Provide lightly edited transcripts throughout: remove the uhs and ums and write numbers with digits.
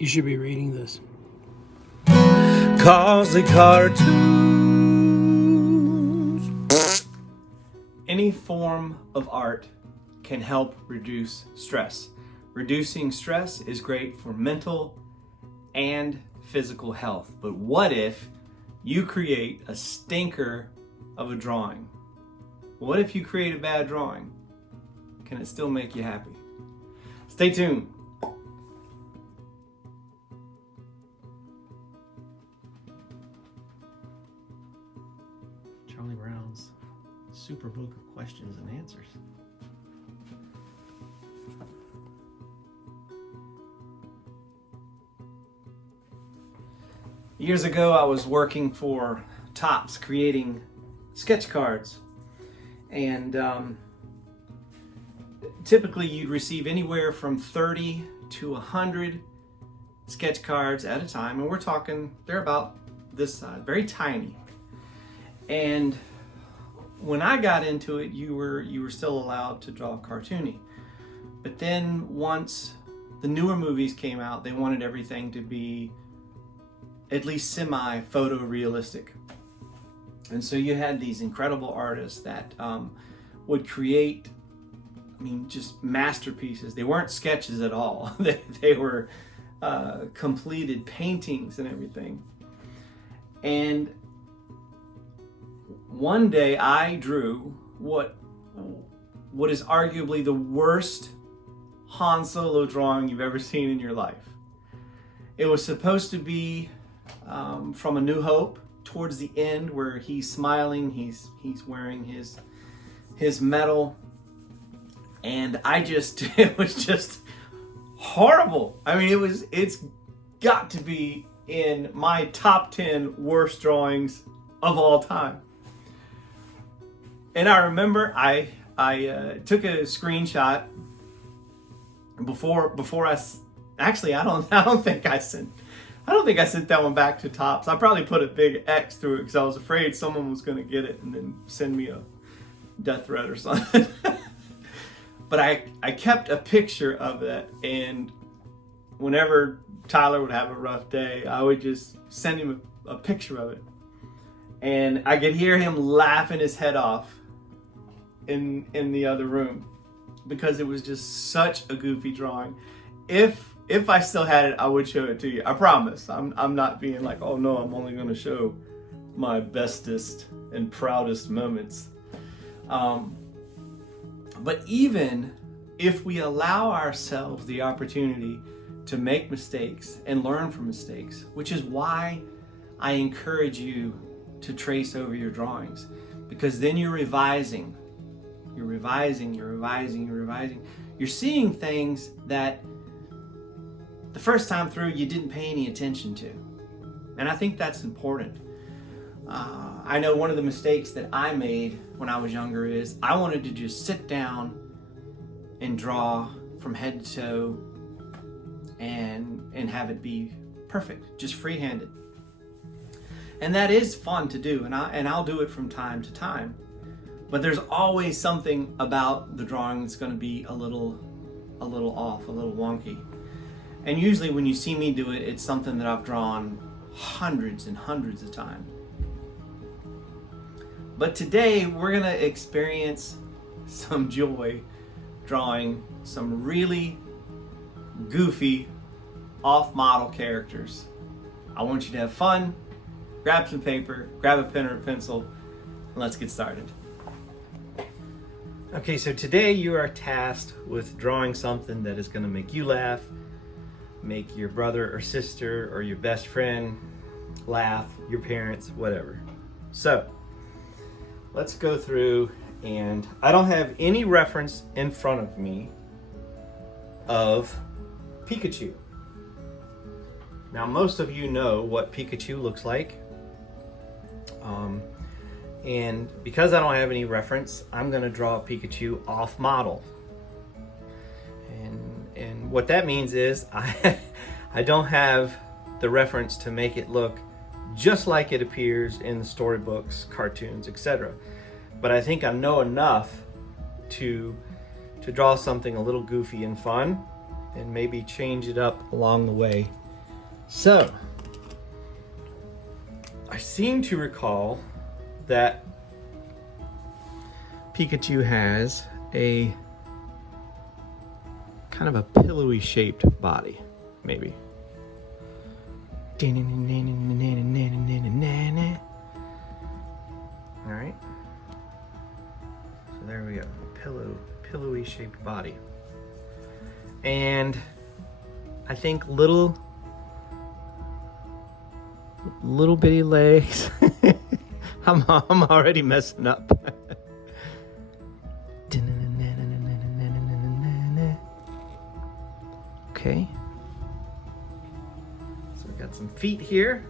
You should be reading this. Cause the cartoons. Any form of art can help reduce stress. Reducing stress is great for mental and physical health. But what if you create a stinker of a drawing? What if you create a bad drawing? Can it still make you happy? Stay tuned. Charlie Brown's super book of questions and answers. Years ago, I was working for Topps, creating sketch cards. And typically you'd receive anywhere from 30 to 100 sketch cards at a time. And we're talking, they're about this size, very tiny. And when I got into it, you were still allowed to draw cartoony. But then once the newer movies came out, they wanted everything to be at least semi-photorealistic. And so you had these incredible artists that would create, just masterpieces. They weren't sketches at all. They were completed paintings and everything. And one day I drew what is arguably the worst Han Solo drawing you've ever seen in your life. It was supposed to be from A New Hope, towards the end where he's smiling, he's wearing his medal, and it was just horrible. It's got to be in my top 10 worst drawings of all time. And I remember I took a screenshot before I don't think I sent that one back to Topps. I probably put a big X through it because I was afraid someone was going to get it and then send me a death threat or something. But I kept a picture of that, and whenever Tyler would have a rough day, I would just send him a picture of it. And I could hear him laughing his head off in the other room because it was just such a goofy drawing. If I still had it, I would show it to you. I promise. I'm not being like, oh no, I'm only going to show my bestest and proudest moments. But even if we allow ourselves the opportunity to make mistakes and learn from mistakes, which is why I encourage you to trace over your drawings, because then you're revising. You're seeing things that the first time through you didn't pay any attention to. And I think that's important. I know one of the mistakes that I made when I was younger is I wanted to just sit down and draw from head to toe and have it be perfect, just free-handed. And that is fun to do, and I'll do it from time to time. But there's always something about the drawing that's going to be a little off, a little wonky. And usually when you see me do it, it's something that I've drawn hundreds and hundreds of times. But today we're going to experience some joy drawing some really goofy off-model characters. I want you to have fun, grab some paper, grab a pen or a pencil, and let's get started. Okay, so today you are tasked with drawing something that is going to make you laugh, make your brother or sister or your best friend laugh, your parents, whatever. So let's go through, and I don't have any reference in front of me of Pikachu. Now most of you know what Pikachu looks like, and because I don't have any reference, I'm going to draw a Pikachu off model. And what that means is I don't have the reference to make it look just like it appears in the storybooks, cartoons, etc. But I think I know enough to draw something a little goofy and fun, and maybe change it up along the way So, I seem to recall that Pikachu has a kind of a pillowy shaped body, maybe. All right. So there we go. Pillowy shaped body. And I think little bitty legs. I'm already messing up. Okay. So we got some feet here.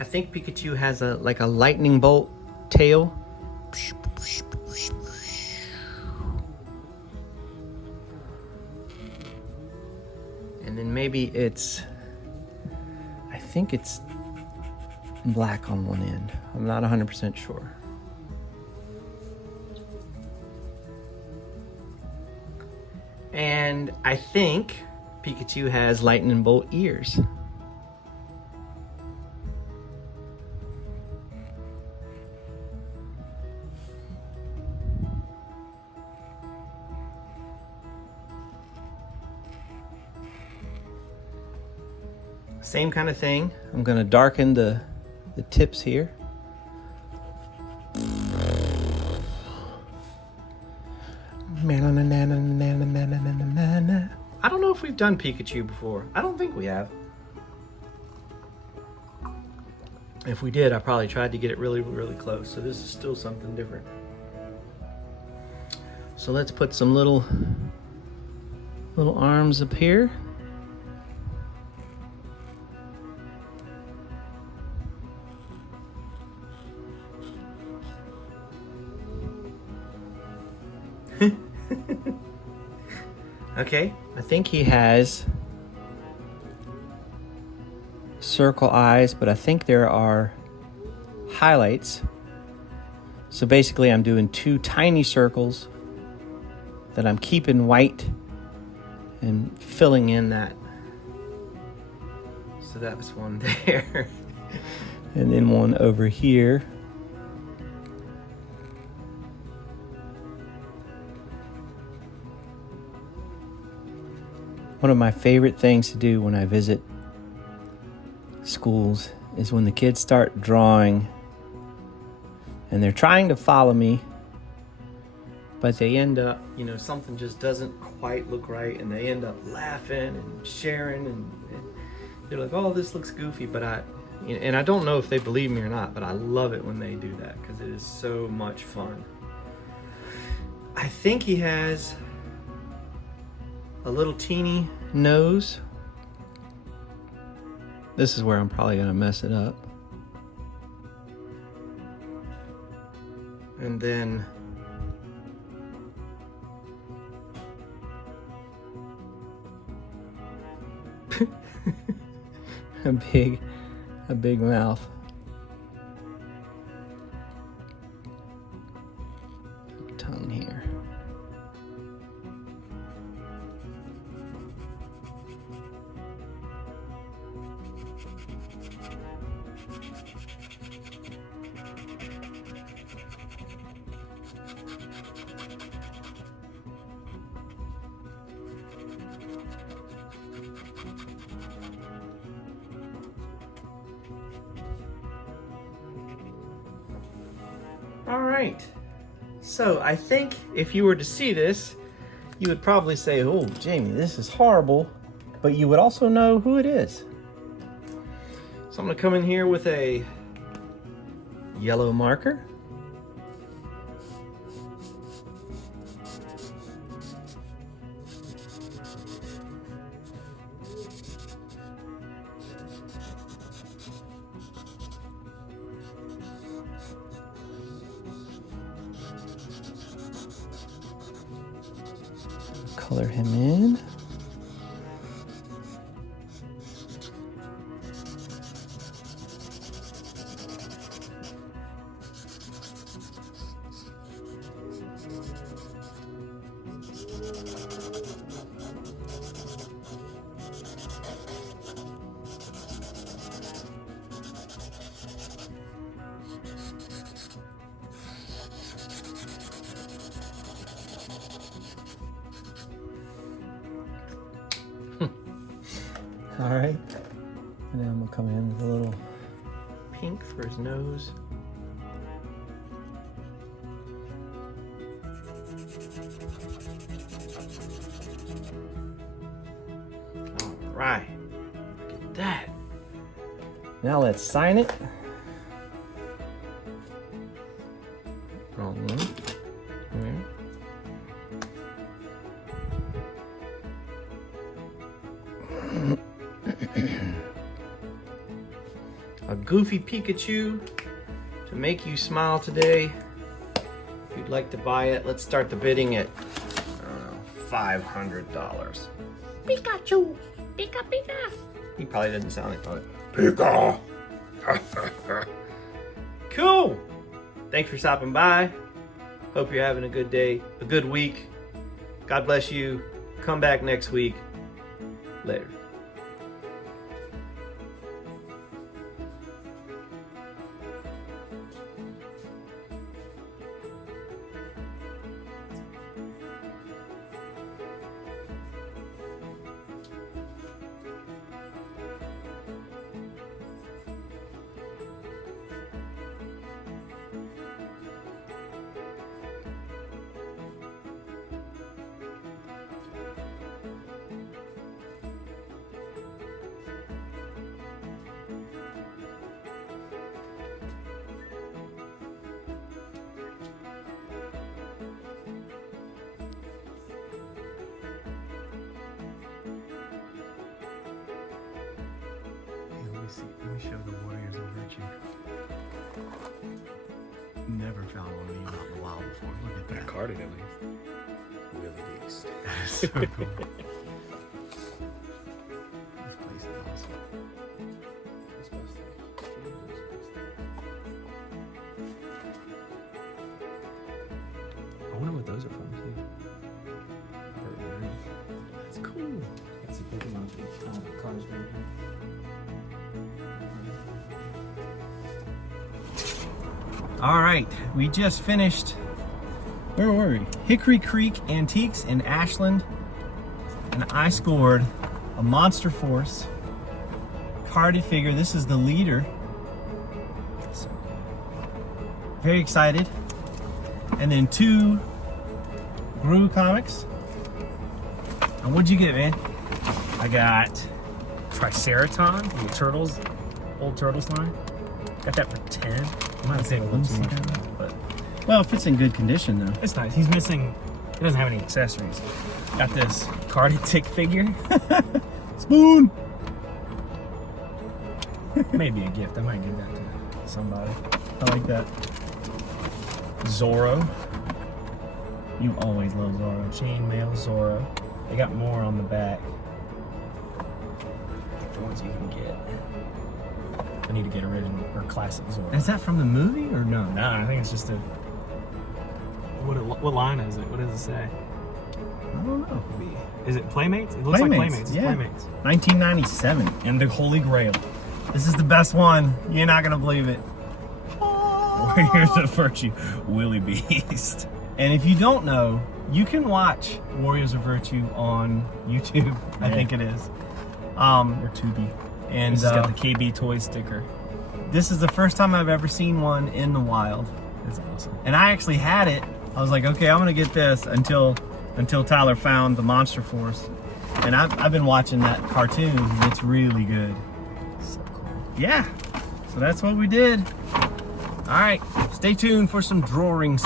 I think Pikachu has a lightning bolt tail. And then maybe I think it's black on one end. I'm not 100% sure. And I think Pikachu has lightning bolt ears. Same kind of thing. I'm going to darken the tips here. I don't know if we've done Pikachu before. I don't think we have. If we did, I probably tried to get it really, really close. So this is still something different. So let's put some little arms up here. Okay, I think he has circle eyes, but I think there are highlights. So basically I'm doing two tiny circles that I'm keeping white and filling in that. So that's one there. And then one over here. One of my favorite things to do when I visit schools is when the kids start drawing and they're trying to follow me, but they end up, something just doesn't quite look right, and they end up laughing and sharing, and they're like, oh, this looks goofy, but I don't know if they believe me or not, but I love it when they do that because it is so much fun. I think he has a little teeny nose. This is where I'm probably gonna mess it up. And then a big mouth. Tongue here. All right, so I think if you were to see this, you would probably say, oh, Jamie, this is horrible, but you would also know who it is. So I'm gonna come in here with a yellow marker. Color him in. All right. And then I'm gonna come in with a little pink for his nose. All right. Look at that. Now let's sign it. Wrong one. There. A goofy Pikachu to make you smile today. If you'd like to buy it, let's start the bidding at, I don't know, $500. Pikachu! Pika Pika! He probably doesn't sound like it. Pika! Cool! Thanks for stopping by. Hope you're having a good day, a good week. God bless you. Come back next week. Later. Let me show the Warriors of Virtue. Never found one of these out in the wild before. Look at that. Carded at least. Willie Beast. That is so cool. This place is awesome. I wonder what those are from too. That's cool. Got some Pokemon cards right here. All right, we just finished, where were we? Hickory Creek Antiques in Ashland. And I scored a Monster Force carded figure. This is the leader. So, very excited. And then 2 Gru comics. And what'd you get, man? I got Triceraton from the Turtles, old Turtles line. Got that for 10. I might say a little too much for that, but Well, if it's in good condition though. it's nice. He's missing, he doesn't have any accessories. Got this carded tick figure. Spoon! Maybe a gift. I might give that to somebody. I like that. Zorro. You always love Zara. Chainmail Zorro. They got more on the back. The ones you can get. I need to get original or classic Zorro. Is that from the movie or no? No, I think it's just a. What line is it? What does it say? I don't know. Is it Playmates? It looks like Playmates. It's yeah. Playmates. 1997. And the Holy Grail. This is the best one. You're not gonna believe it. Warriors of Virtue. Willie Beast. And if you don't know, you can watch Warriors of Virtue on YouTube. I Yeah. think it is. Or Tubi. And This has got the KB toy sticker. this is the first time I've ever seen one in the wild. It's awesome. And I actually had it. I was like, okay, I'm gonna get this until Tyler found the Monster Force. And I've been watching that cartoon. And it's really good. So cool. Yeah. So that's what we did. All right. Stay tuned for some drawings.